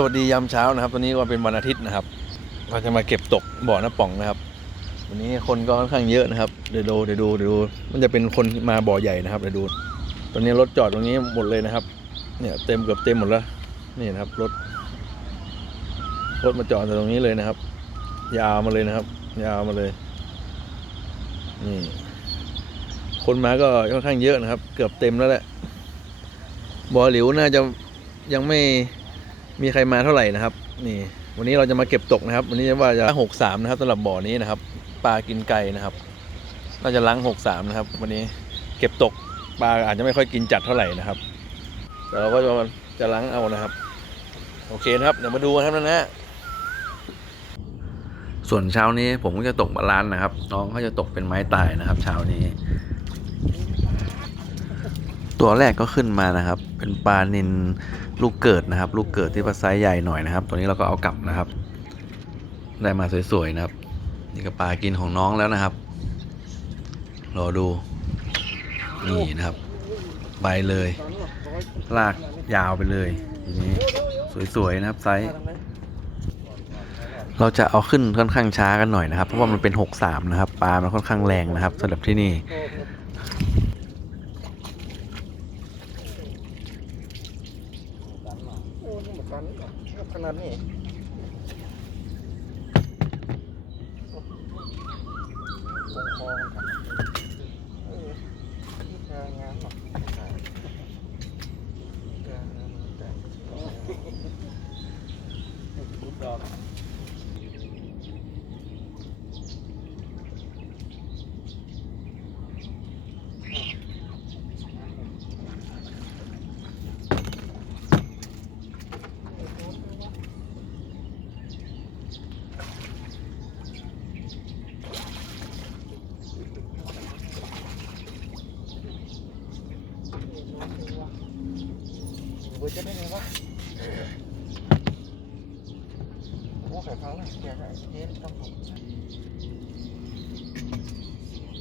สวัสดียามเช้านะครับ ตอนนี้ก็เป็นวันอาทิตย์นะครับ เราจะมาเก็บตกบ่อน้ำป่องนะครับ วันนี้คนก็ค่อนข้างเยอะนะครับ เดี๋ยวดูเดี๋ยวดูเดี๋ยวดู มันจะเป็นคนมาบ่อใหญ่นะครับเดี๋ยวดู ตอนนี้รถจอดตรงนี้หมดเลยนะครับ เนี่ยเต็มเกือบเต็มหมดแล้ว นี่นะครับรถ รถมาจอดตรงนี้เลยนะครับ ยาวมาเลยนะครับ ยาวมาเลย นี่ คนมาก็ค่อนข้างเยอะนะครับ เกือบเต็มแล้วแหละ บ่อหลิวน่าจะยังไม่ มีใครมาเท่าไหร่นะครับ นี่ วันนี้เราจะมาเก็บตกนะครับ วันนี้ว่าจะหกสามนะครับสำหรับบ่อนี้นะครับปลากินไก่นะครับน่าจะล้างหกสามนะครับ วันนี้เก็บตกปลาอาจจะไม่ค่อยกินจัดเท่าไหร่นะครับ แต่เราก็จะจะล้างเอานะครับ โอเคนะครับเดี๋ยวมาดูกันครับนะนะส่วนเช้านี้ผมก็จะตกบาลานนะครับ น้องเขาจะตกเป็นไม้ตายนะครับ เช้านี้ ตัวแรกก็ขึ้นมานะครับ เป็นปลานิน ลูกเกิดนะครับ ลูกเกิดที่ปลาไซส์ใหญ่หน่อยนะครับ ตัวนี้เราก็เอากลับนะครับ ได้มาสวยๆนะครับ นี่ก็ปลากินของน้องแล้วนะครับ รอดู นี่นะครับ ใบเลย ลากยาวไปเลยทีนี้สวยๆนะครับไซส์เราจะเอาขึ้นค่อนข้างช้ากันหน่อยนะครับ เพราะว่ามันเป็น 6-3 นะครับ ปลา มันค่อนข้างแรงนะครับสำหรับที่นี่ โอ้นี่เหมือนกัน ขนาดนี้คงคองกันเออนี่แกงานหรอกแกงานแต่ลูกดอก เวอร์จะได้ไงวะโอ้ไข่พังนะแกไข่เทนต้องผม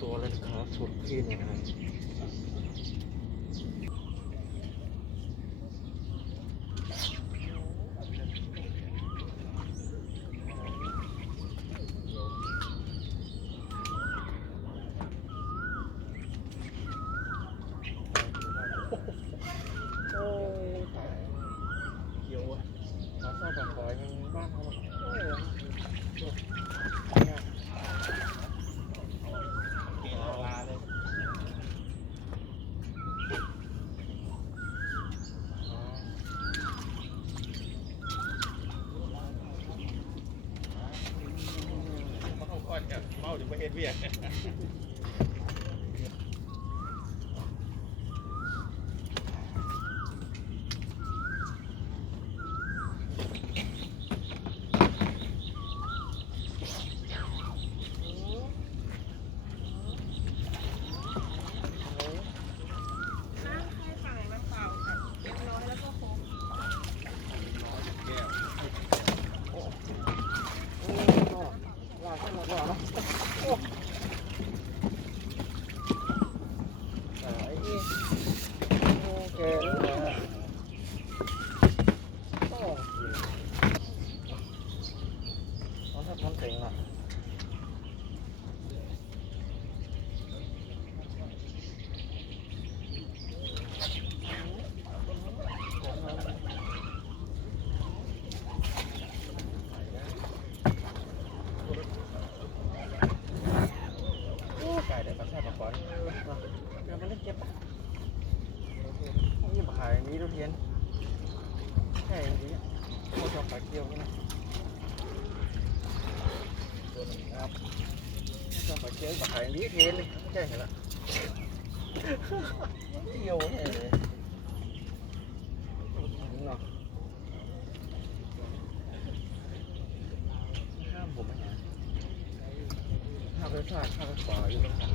ตัวเลยครับสุดพี่เนี่ยนะโอ้ตายเขียวอะมาซ่าปากคอยยังบ้าน เมาก่อนกับเมาถึงประเทศเวียด น้ำแค่สั่งน้ำเปล่ากับเล็กน้อยแล้วก็โค้ก ลาขึ้นมาก่อนนะโอ้ไอ้นี่โอเคเลยโอ้เอาถ้าทำเต็งล่ะ โอ้ไก่ได้ปลาแซ่บปลาก้อนเดี๋ยวมันเล่นเก็บปะนี่มาขายมีทุ เรียนใช่จริงๆโอ้ชอบปลาเกี๊ยวนี่นะตัวนึ่งครับชอบปลาเกี๊ยวมาขายมีทุเรียนเลยใช่เห็นละเกี๊ยวเนี่ยเนาะห้ามผมไหมฮะข้าวไปฝากข้าวไปขออยู่ตรงนั้น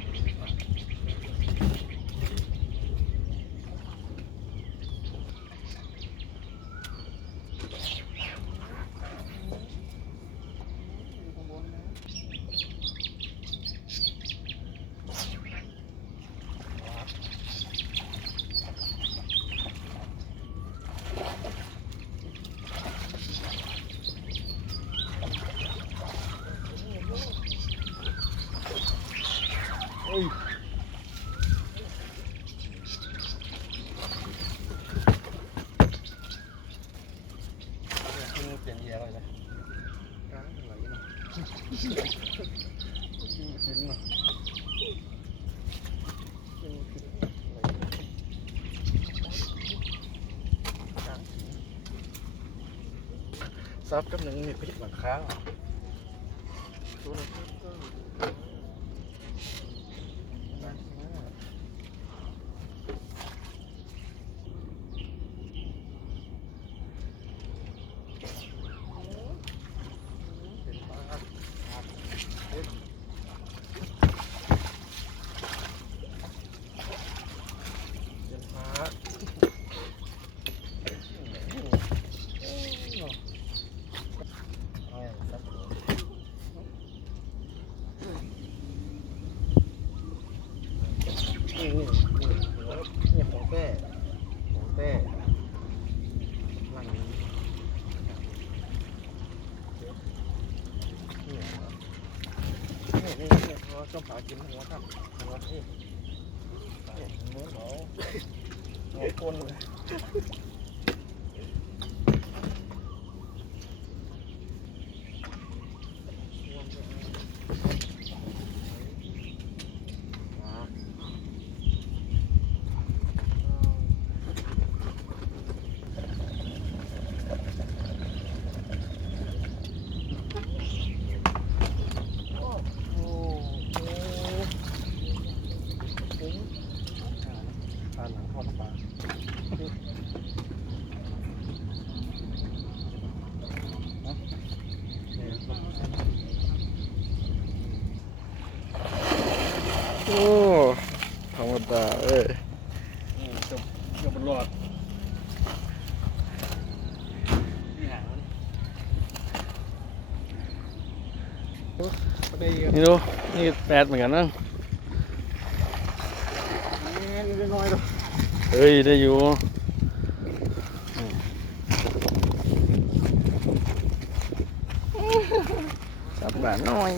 ซับกับหนึ่งมีพิษหลังค้าตัวนึงก็น่ากินมาก เป็นปลาครับเฮ้ยเป็นปลาเอาครับผม นี่นี่นี่นี่ของแต้ของแต้หลังนี้นี่นี่นี่นี่เขาชอบหากินหัวครับหัวนี่นี่หัวเขาหัวคนเลยโอ้โหปลาหนังทอดน้ำปลา โอ้ธรรมดาเอ้ยนี่จบจบมันรอดนี่หางมันได้เยอะนี่ดูนี่แปดเหมือนกันนะนี่น้อยๆดูเฮ้ย ได้อยู่สับแบบน้อย